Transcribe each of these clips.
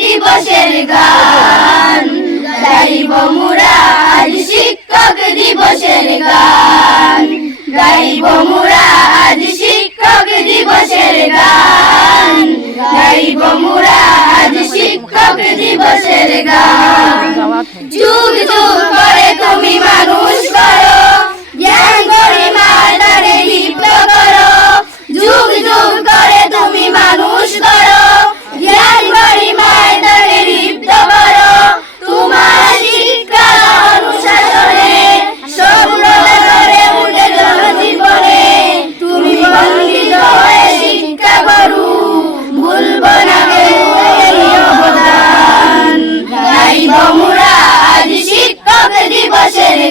দিবসের গান। গাইব মুরা আজ শিক্ষক দিবসের গান। গাইব মুরা আজ শিক্ষক দিবসের গান। গাইব মুরা আজ শিক্ষক দিবসের গান। যুগ যুগ করে তুমি মানুষ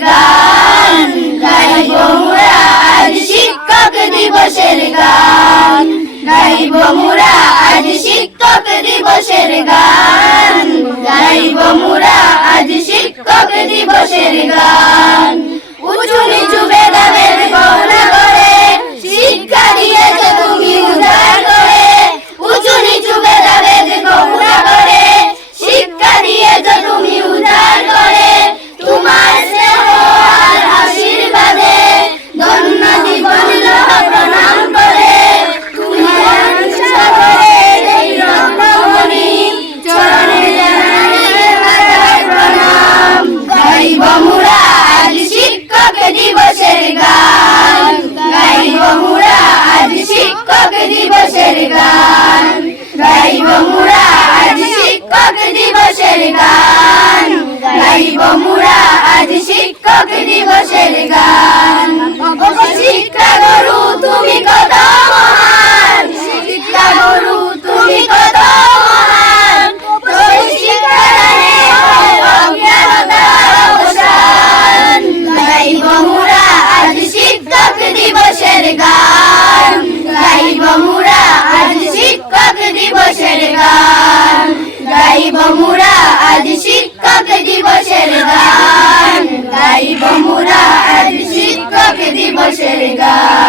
গান, গাইব মুরা আজ শিক্ষক দিবসের গান। গাইব মুরা আজ শিক্ষক দিবসের গান। গাইব মুরা আজ শিক্ষক দিবসের গান। দিবসের গান গাইব মুরা আজ শিক্ষক দিবসের গান। মোরা আজ শিক্ষক দিবসের গান। গাইব মোরা আজ শিক্ষক দিবসের গান।